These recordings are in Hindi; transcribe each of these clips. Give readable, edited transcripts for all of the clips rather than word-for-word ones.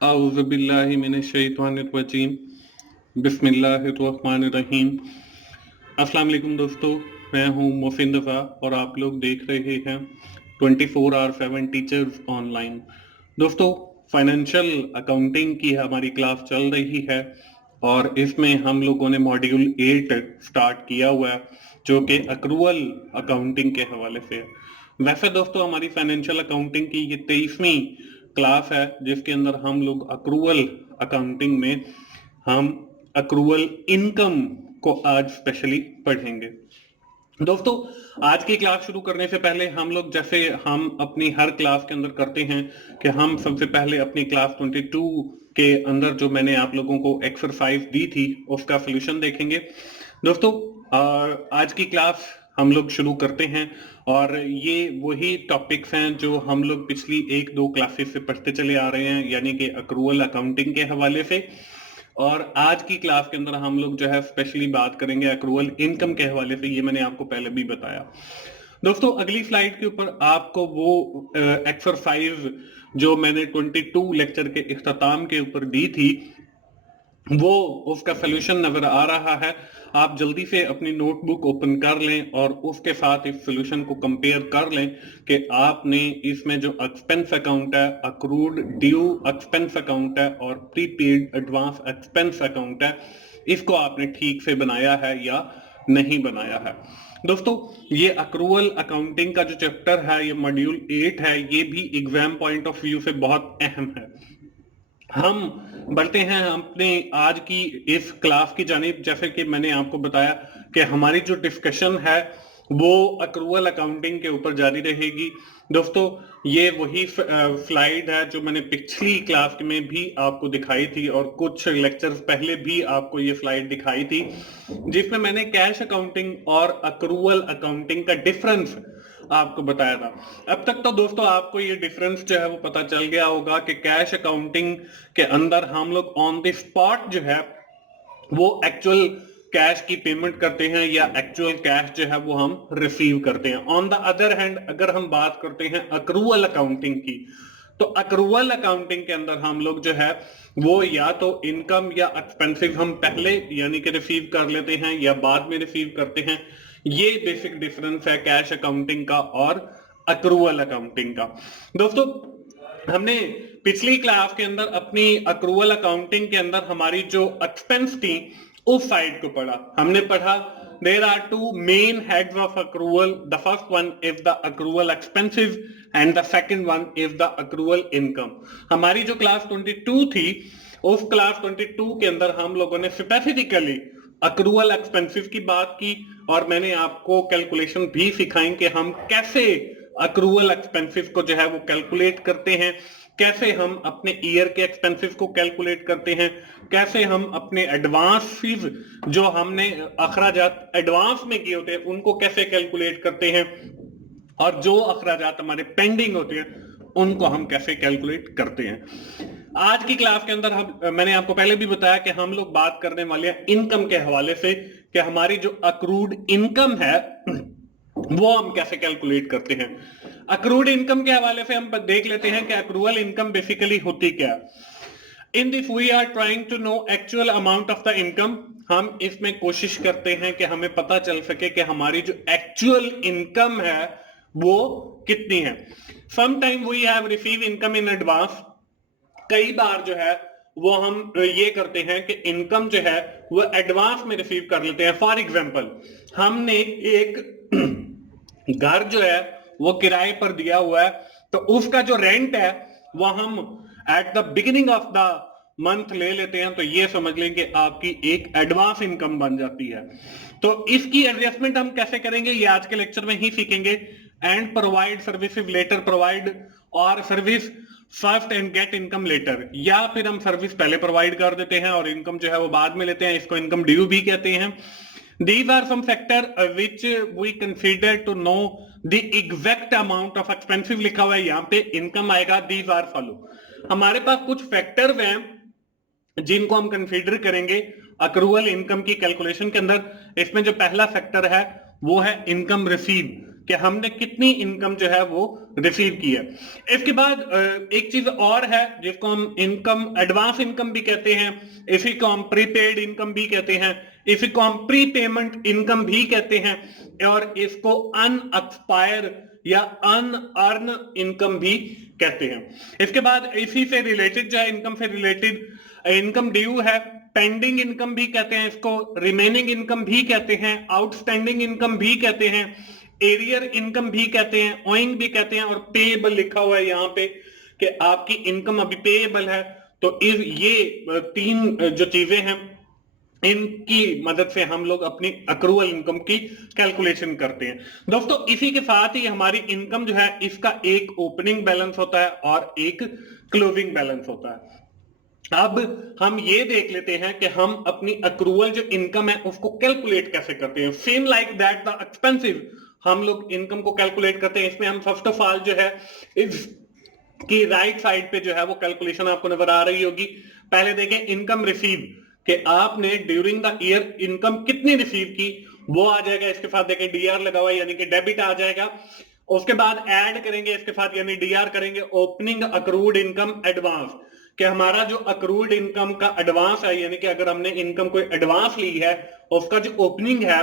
आउज़ुबिल्लाहि मिनश्शैतानिर्रजीम बिस्मिल्लाहिर्रहमानिर्रहीम। अस्सलाम वालेकुम दोस्तों, मैं हूं मोहसिन रज़ा और आप लोग देख रहे हैं 24/7 टीचर्स ऑनलाइन। दोस्तों, फाइनेंशियल अकाउंटिंग की हमारी क्लास चल रही है और इसमें हम लोगों ने मॉड्यूल 8 स्टार्ट किया हुआ है जो कि अक्रूवल अकाउंटिंग के हवाले से है। वैसे दोस्तों, हमारी फाइनेंशियल अकाउंटिंग की ये 23वीं क्लास है जिसके अंदर हम लोग अक्रूवल अकाउंटिंग में हम अक्रूवल इनकम को आज स्पेशली पढ़ेंगे। दोस्तों, आज की क्लास शुरू करने से पहले हम लोग जैसे हम अपनी हर क्लास के अंदर करते हैं कि हम सबसे पहले अपनी क्लास 22 के अंदर जो मैंने आप लोगों को एक्सरसाइज दी थी उसका सोल्यूशन देखेंगे। दोस्तों, आज की क्लास हम लोग शुरू करते हैं और ये वही टॉपिक्स हैं जो हम लोग पिछली 1-2 क्लासेस से पढ़ते चले आ रहे हैं, यानी कि अक्रूवल अकाउंटिंग के हवाले से। और आज की क्लास के अंदर हम लोग जो है स्पेशली बात करेंगे अक्रूवल इनकम के हवाले से। ये मैंने आपको पहले भी बताया। दोस्तों, अगली स्लाइड के ऊपर आपको वो एक्सरसाइज जो मैंने 22 लेक्चर के इख्तिताम के ऊपर दी थी वो उसका सोल्यूशन नजर आ रहा है। आप जल्दी से अपनी नोटबुक ओपन कर लें और उसके साथ इस सोल्यूशन को कंपेयर कर लें कि आपने इसमें जो एक्सपेंस अकाउंट है, अक्रूड ड्यू एक्सपेंस अकाउंट है और प्रीपेड एडवांस एक्सपेंस अकाउंट है, इसको आपने ठीक से बनाया है या नहीं बनाया है। दोस्तों, ये अक्रूवल अकाउंटिंग का जो चैप्टर है, ये मॉड्यूल 8 है, ये भी एग्जाम पॉइंट ऑफ व्यू से बहुत अहम है। हम बढ़ते हैं अपने आज की इस क्लास की जानिब। जैसे कि मैंने आपको बताया कि हमारी जो डिस्कशन है वो अक्रूवल अकाउंटिंग के ऊपर जारी रहेगी। दोस्तों, ये वही स्लाइड है जो मैंने पिछली क्लास में भी आपको दिखाई थी और कुछ लेक्चर्स पहले भी आपको ये स्लाइड दिखाई थी, जिसमें मैंने कैश अकाउंटिंग और अक्रूवल अकाउंटिंग का डिफरेंस आपको बताया था। अब तक तो दोस्तों आपको ये डिफरेंस जो है वो पता चल गया होगा कि कैश अकाउंटिंग के अंदर हम लोग ऑन द स्पॉट जो है वो एक्चुअल कैश की पेमेंट करते हैं या एक्चुअल कैश जो है वो हम रिसीव करते हैं। ऑन द अदर हैंड अगर हम बात करते हैं अक्रूवल अकाउंटिंग की, तो अक्रूवल अकाउंटिंग के अंदर हम लोग जो है वो या तो इनकम या एक्सपेंसिव हम पहले यानी कि रिसीव कर लेते हैं या बाद में रिसीव करते हैं। ये बेसिक डिफरेंस है कैश अकाउंटिंग का और अक्रूवल अकाउंटिंग का। दोस्तों, हमने पिछली क्लास के अंदर अपनी अक्रूवल अकाउंटिंग के अंदर हमारी जो एक्सपेंस थी उस साइड को पढ़ा। हमने पढ़ा there are two main heads of accrual. The first one is the accrual expenses and the second one is the accrual income. हमारी जो क्लास 22 थी उस क्लास 22 के अंदर हम लोगों ने स्पेसिफिकली अक्रूवल एक्सपेंसिव की बात की और मैंने आपको कैलकुलेशन भी सिखाई कि हम कैसे अक्रूवल एक्सपेंसिव को जो है वो कैलकुलेट करते हैं, कैसे हम अपने ईयर के एक्सपेंसिव को कैलकुलेट करते हैं, कैसे हम अपने एडवांसेस जो हमने अखराजात एडवांस में किए होते हैं उनको कैसे कैलकुलेट करते हैं और जो अखराजात हमारे पेंडिंग होते हैं उनको हम कैसे कैलकुलेट करते हैं। आज की क्लास के अंदर मैंने आपको पहले भी बताया कि हम लोग बात करने वाले हैं इनकम के हवाले से कि हमारी जो अक्रूड इनकम है वो हम कैसे कैलकुलेट करते हैं। अक्रूड इनकम के हवाले से हम देख लेते हैं कि अक्रूवल इनकम बेसिकली होती क्या है। In this we are trying to know actual amount of the income. हम इसमें कोशिश करते हैं कि हमें पता चल सके कि हमारी जो एक्चुअल इनकम है वो कितनी है। Sometime we have receive income in advance. कई बार जो है वो हम ये करते हैं कि इनकम जो है वो एडवांस में रिसीव कर लेते हैं। फॉर एग्जांपल, हमने एक घर जो है वो किराए पर दिया हुआ है, तो उसका जो रेंट है वो हम at the beginning of the month ले लेते हैं, तो ये समझ लें कि आपकी एक एडवांस इनकम बन जाती है। तो इसकी एडजस्टमेंट हम कैसे करेंगे ये आज के लेक्चर में ही सीखेंगे। And provide services later provide और service first and get income later, या फिर हम सर्विस पहले प्रोवाइड कर देते हैं और इनकम जो है वो बाद में लेते हैं, इसको इनकम ड्यू भी कहते हैं। These are some factor which we consider to know the exact amount of expensive लिखा हुआ है, यहाँ पे इनकम आएगा। These are follow। हमारे पास कुछ फैक्टर्स हैं जिनको हम कंसीडर करेंगे अक्रूवल इनकम की कैलकुलेशन के अंदर। इसमें जो पहला फैक्टर है वो है इनकम रिसीव। कि हमने कितनी इनकम जो है वो रिसीव की है। इसके बाद एक चीज और है जिसको हम इनकम, एडवांस इनकम भी कहते हैं, इसी को हम प्रीपेड इनकम भी कहते हैं, इसी को हम प्री पेमेंट इनकम भी कहते हैं, और इसको अनएक्सपायर या अनअर्न इनकम भी कहते हैं। इसके बाद इसी से रिलेटेड जो है, इनकम से रिलेटेड इनकम ड्यू है, पेंडिंग इनकम भी कहते हैं इसको, रिमेनिंग इनकम भी कहते हैं, आउटस्टैंडिंग इनकम भी कहते हैं, एरियर इनकम भी कहते हैं, ओइंग भी कहते हैं, और पेएबल लिखा हुआ है यहाँ पे कि आपकी इनकम अभी पेएबल है। तो ये तीन जो चीजें हैं, इनकी मदद से हम लोग अपनी अक्रूवल इनकम की कैलकुलेशन करते हैं। दोस्तों इसी के साथ ही हमारी इनकम जो है, इसका एक ओपनिंग बैलेंस होता है और एक क्लोजिंग बैलेंस होता है। अब हम ये देख लेते हैं कि हम अपनी अक्रूवल जो इनकम है उसको कैलकुलेट कैसे करते हैं। Same like that the expensive हम लोग इनकम को कैलकुलेट करते हैं। इसमें हम फर्स्ट ऑफ ऑल जो है इसकी राइट साइड पे जो है वो कैलकुलेशन आपको नजर आ रही होगी। पहले देखें इनकम रिसीव, कि आपने ड्यूरिंग द ईयर इनकम कितनी रिसीव की, वो आ जाएगा। इसके साथ देखें डीआर लगा हुआ है, यानी कि डेबिट आ जाएगा। उसके बाद ऐड करेंगे इसके साथ, यानी डीआर करेंगे ओपनिंग अक्रूड इनकम एडवांस, कि हमारा जो अक्रूड इनकम का एडवांस है, यानी कि अगर हमने इनकम कोई एडवांस ली है उसका जो ओपनिंग है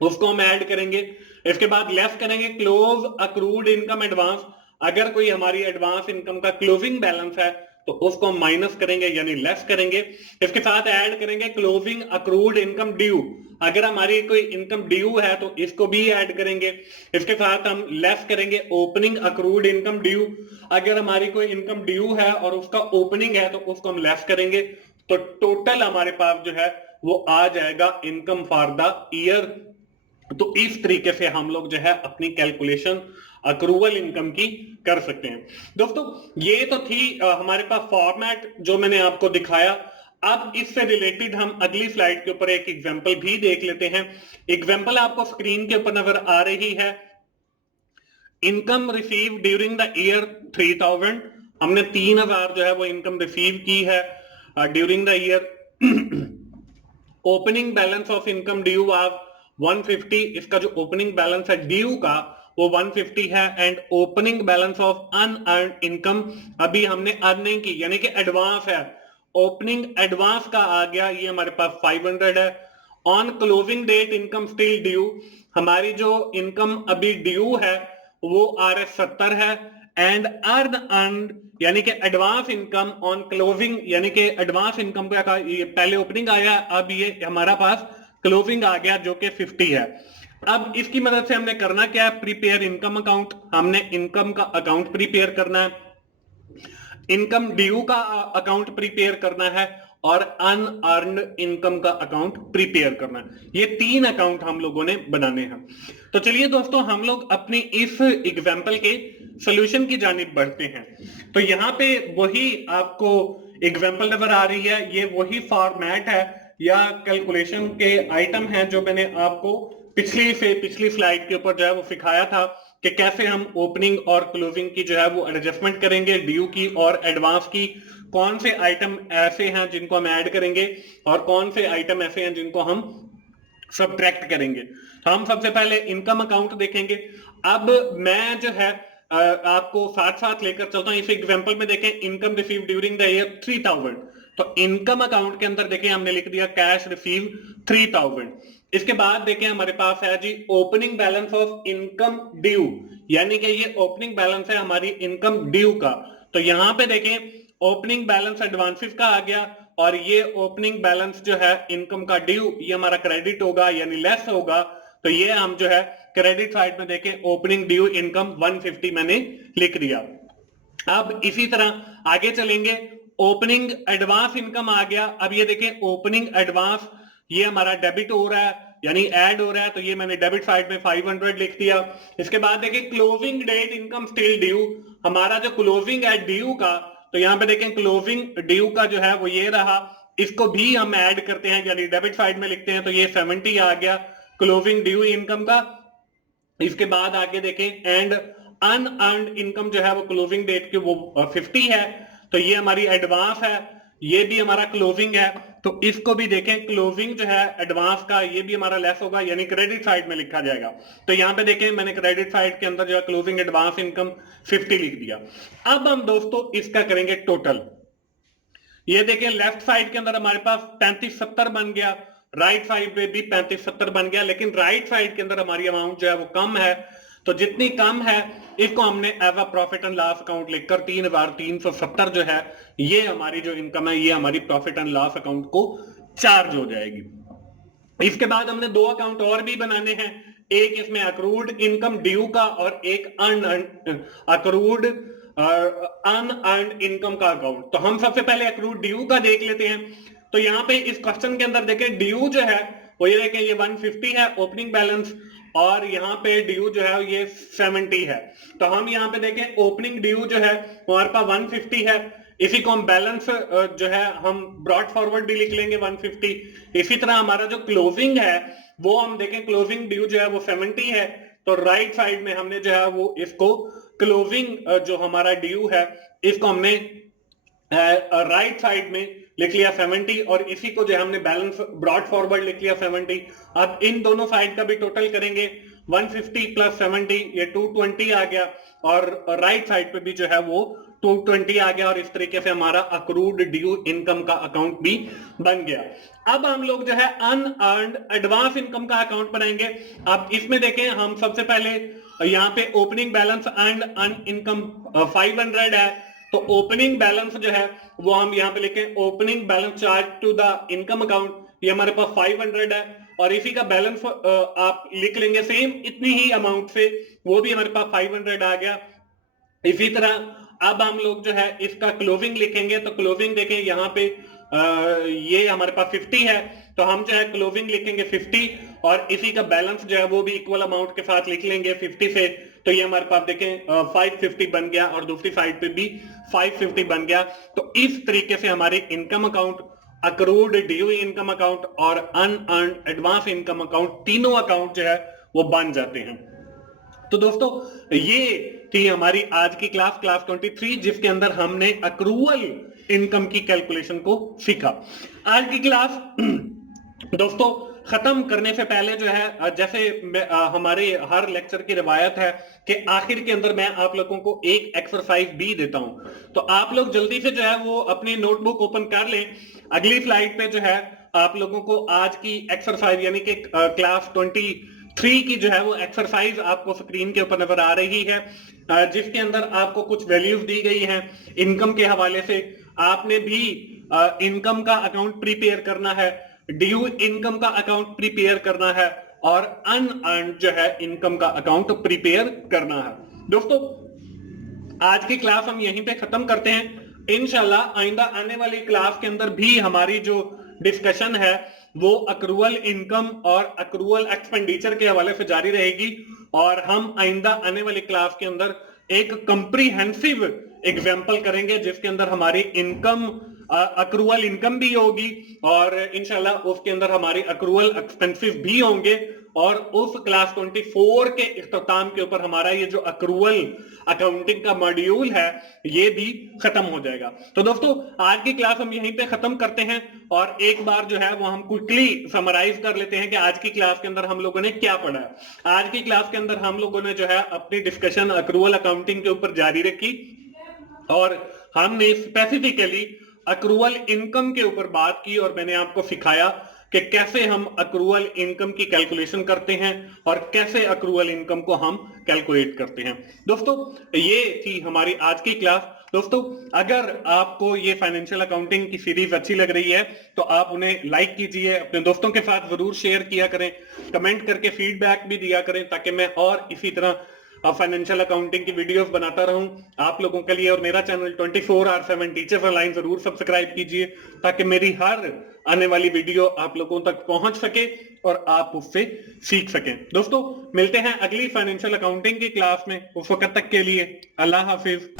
उसको हम ऐड करेंगे। इसके बाद लेस करेंगे क्लोज अक्रूड इनकम एडवांस, अगर कोई हमारी एडवांस इनकम का क्लोजिंग बैलेंस है तो उसको हम माइनस करेंगे यानी लेस करेंगे। इसके साथ ऐड करेंगे क्लोजिंग अक्रूड इनकम ड्यू, अगर हमारी कोई इनकम ड्यू है तो इसको भी ऐड करेंगे। इसके साथ हम लेस करेंगे ओपनिंग अक्रूड इनकम ड्यू, अगर हमारी कोई इनकम ड्यू है और उसका ओपनिंग है तो उसको हम लेस करेंगे। तो टोटल हमारे पास जो है वो आ जाएगा इनकम फॉर द ईयर। तो इस तरीके से हम लोग जो है अपनी कैलकुलेशन अक्रूवल इनकम की कर सकते हैं। दोस्तों ये तो थी हमारे पास फॉर्मेट जो मैंने आपको दिखाया। अब इससे रिलेटेड हम अगली स्लाइड के ऊपर एक एग्जांपल भी देख लेते हैं। एग्जांपल आपको स्क्रीन के ऊपर नजर आ रही है। Income receive during the year 3000, हमने 3000 जो है वो इनकम रिसीव की है during the year. Opening balance of income due was 150, इसका जो ओपनिंग बैलेंस है ड्यू का वो 150 है। And opening balance of unearned income, अभी हमने अर्न नहीं की यानी कि एडवांस है, ओपनिंग एडवांस का आ गया, ये हमारे पास 500 है। On closing date income still due, हमारी जो इनकम अभी ड्यू है वो RS 70 है। एंड अर्न अर्न्ड यानी कि एडवांस इनकम ऑन क्लोजिंग, यानी कि एडवांस इनकम का ये पहले ओपनिंग आया, अब ये हमारा पास क्लोजिंग आ गया जो कि 50 है। अब इसकी मदद से हमने करना क्या है, प्रीपेयर इनकम अकाउंट, हमने इनकम का अकाउंट प्रीपेयर करना है, इनकम ड्यू का अकाउंट प्रीपेयर करना है और अनअर्न्ड इनकम का अकाउंट प्रीपेयर करना है। ये 3 अकाउंट हम लोगों ने बनाने हैं। तो चलिए दोस्तों हम लोग अपनी इस एग्जांपल के सॉल्यूशन की जानिब बढ़ते हैं। तो यहाँ पे वही आपको एग्जांपल नजर आ रही है, ये वही फॉर्मेट है या कैलकुलेशन के आइटम हैं जो मैंने आपको पिछली स्लाइड के ऊपर जो है वो सिखाया था कि कैसे हम ओपनिंग और क्लोजिंग की जो है वो एडजस्टमेंट करेंगे, ड्यू की और एडवांस की, कौन से आइटम ऐसे हैं जिनको हम ऐड करेंगे और कौन से आइटम ऐसे हैं जिनको हम सब्ट्रैक्ट करेंगे। तो हम सबसे पहले इनकम अकाउंट देखेंगे। अब मैं जो है आपको साथ साथ लेकर चलता हूं। इस एग्जांपल में देखें income receive during the year 3000, तो इनकम अकाउंट के अंदर देखें हमने लिख दिया कैश रिसीव 3000। इसके बाद देखें हमारे पास है जी opening balance of income due, यानी कि ये ओपनिंग बैलेंस है हमारी इनकम ड्यू का। तो यहां पे देखें ओपनिंग बैलेंस एडवांसेस का आ गया और ये ओपनिंग बैलेंस जो है इनकम का ड्यू ये हमारा क्रेडिट होगा यानी लेस होगा। तो ये हम जो है क्रेडिट साइड में देखें ओपनिंग ड्यू इनकम 150 मैंने लिख दिया। अब इसी तरह आगे चलेंगे, ओपनिंग एडवांस इनकम आ गया। अब ये देखें ओपनिंग एडवांस ये हमारा डेबिट हो रहा है यानी ऐड हो रहा है, तो ये मैंने डेबिट साइड में 500 लिख दिया। इसके बाद देखें closing date income still due, हमारा जो क्लोजिंग है ड्यू का, तो यहां पे देखें क्लोजिंग ड्यू का जो है वो ये रहा, इसको भी हम ऐड करते हैं यानी डेबिट साइड में लिखते हैं, तो ये 70 आ गया क्लोजिंग ड्यू इनकम का। इसके बाद आगे देखें एंड अनअर्न्ड इनकम जो है वो क्लोजिंग डेट की वो 50 है, तो ये हमारी एडवांस है ये भी हमारा क्लोजिंग है, तो इसको भी देखें, क्लोजिंग जो है एडवांस का ये भी हमारा लेस होगा, यानी क्रेडिट साइड में लिखा जाएगा। तो यहाँ पे देखें मैंने क्रेडिट साइड के अंदर जो है क्लोजिंग एडवांस इनकम 50 लिख दिया। अब हम दोस्तों इसका करेंगे टोटल। ये देखिए लेफ्ट साइड के अंदर हमारे पास 3570 बन गया, राइट साइड पे भी 3570 बन गया, लेकिन राइट साइड के अंदर हमारी अमाउंट जो है वो कम है। तो जितनी कम है इसको हमने as a profit and loss account लिखकर 3370 जो है ये हमारी जो इनकम है ये हमारी प्रॉफिट एंड लॉस अकाउंट को चार्ज हो जाएगी। इसके बाद हमने दो अकाउंट और भी बनाने हैं, एक इसमें अक्रूड इनकम ड्यू का और एक अक्रूड अनअर्न्ड इनकम का अकाउंट। तो हम सबसे पहले अक्रूड ड्यू का देख लेते हैं। तो यहाँ पे इस क्वेश्चन के अंदर देखें ड्यू जो है वो ये देखें ये 150 है ओपनिंग बैलेंस, और यहाँ पे ड्यू जो है ये 70 है। तो हम यहाँ पे देखें ओपनिंग ड्यू जो है हमारे पास 150 है, इसी को हम बैलेंस जो है हम ब्रॉड फॉरवर्ड भी लिख लेंगे 150। इसी तरह हमारा जो क्लोजिंग है वो हम देखें क्लोजिंग ड्यू जो है वो 70 है, तो राइट साइड में हमने जो है वो इसको क्लोजिंग जो हमारा ड्यू है इसको हमने राइट साइड में लिख लिया 70, और इसी को जो है हमने बैलेंस ब्रॉड फॉरवर्ड लिख लिया 70। अब इन दोनों साइड का भी टोटल करेंगे 150 प्लस 70 ये 220 आ गया, और राइट साइड पे भी जो है वो 220 आ गया, और इस तरीके से हमारा अक्रूड ड्यू इनकम का अकाउंट भी बन गया। अब हम लोग जो है अनअर्न्ड एडवांस इनकम का अकाउंट बनाएंगे। अब इसमें देखें हम सबसे पहले यहाँ पे ओपनिंग बैलेंस एंड अन इनकम 500 है, तो ओपनिंग बैलेंस जो है वो हम यहाँ पे लिखें opening balance charge to the income account, ये हमारे पास 500 है, और इसी का बैलेंस आप लिख लेंगे सेम इतनी ही अमाउंट से, वो भी हमारे पास 500 आ गया। इसी तरह अब हम लोग जो है इसका क्लोजिंग लिखेंगे, तो क्लोजिंग देखें यहाँ पे ये हमारे पास 50 है, तो हम जो है क्लोजिंग लिखेंगे 50, और इसी का बैलेंस जो है वो भी इक्वल अमाउंट के साथ लिख लेंगे 50 से, तो ये हमारे पास देखें 550 बन गया, और दूसरी साइड पे भी 550 बन गया। तो इस तरीके से हमारे income account, accrued due income account और अनअर्न्ड एडवांस इनकम अकाउंट, तीनों अकाउंट जो है वो बन जाते हैं। तो दोस्तों ये थी हमारी आज की क्लास 23, जिसके अंदर हमने अक्रूवल इनकम की कैलकुलेशन को सीखा। आज की क्लास दोस्तों खत्म करने से पहले जो है जैसे हमारे हर लेक्चर की रिवायत है कि आखिर के अंदर मैं आप लोगों को एक एक्सरसाइज भी देता हूं, तो आप लोग जल्दी से जो है वो अपनी नोटबुक ओपन कर लें। अगली स्लाइड पे जो है आप लोगों को आज की एक्सरसाइज यानी कि क्लास 23 की जो है वो एक्सरसाइज आपको स्क्रीन के ऊपर नजर आ रही है, जिसके अंदर आपको कुछ वैल्यूज दी गई हैं इनकम के हवाले से। आपने भी इनकम का अकाउंट प्रिपेयर करना है, ड्यू इनकम का अकाउंट प्रिपेयर करना है, और अनअर्न्ड जो है इनकम का अकाउंट प्रिपेयर करना है। दोस्तों आज की क्लास हम यहीं पे खत्म करते हैं। इंशाल्लाह आइंदा आने वाली क्लास के अंदर भी हमारी जो डिस्कशन है वो अक्रूवल इनकम और अक्रूवल एक्सपेंडिचर के हवाले से जारी रहेगी, और हम आइंदा आने वाली क्लास के अंदर एक कंप्रीहेंसिव एग्जाम्पल करेंगे जिसके अंदर हमारी इनकम अक्रूवल इनकम भी होगी, और इंशाल्लाह उसके अंदर हमारी अक्रूवल एक्सपेंसेस भी होंगे, और उस क्लास 24 के इख्तिताम के ऊपर हमारा ये जो अक्रूवल अकाउंटिंग का मॉड्यूल है ये भी खत्म हो जाएगा। तो दोस्तों आज की क्लास हम यहीं पे खत्म करते हैं, और एक बार जो है वो हम क्विकली समराइज कर लेते हैं कि आज की क्लास के अंदर हम लोगों ने क्या पढ़ा है। आज की क्लास के अंदर हम लोगों ने जो है अपनी डिस्कशन अक्रूवल अकाउंटिंग के ऊपर जारी रखी, और हमने स्पेसिफिकली अक्रूवल इनकम के ऊपर बात की, और मैंने आपको सिखाया कि कैसे हम अक्रूवल इनकम की कैलकुलेशन करते हैं और कैसे अक्रूवल इनकम को हम कैलकुलेट करते हैं। दोस्तों ये थी हमारी आज की क्लास। दोस्तों अगर आपको ये फाइनेंशियल अकाउंटिंग की सीरीज अच्छी लग रही है तो आप उन्हें लाइक कीजिए, अपने दोस्तों के साथ जरूर शेयर किया करें, कमेंट करके फीडबैक भी दिया करें, ताकि मैं और इसी तरह फाइनेंशियल अकाउंटिंग की वीडियोस बनाता रहूं आप लोगों के लिए। और मेरा चैनल 24/7 टीचर्स ऑनलाइन जरूर सब्सक्राइब कीजिए, ताकि मेरी हर आने वाली वीडियो आप लोगों तक पहुंच सके और आप उससे सीख सकें। दोस्तों मिलते हैं अगली फाइनेंशियल अकाउंटिंग की क्लास में, उस वक्त तक के लिए अल्लाह हाफिज।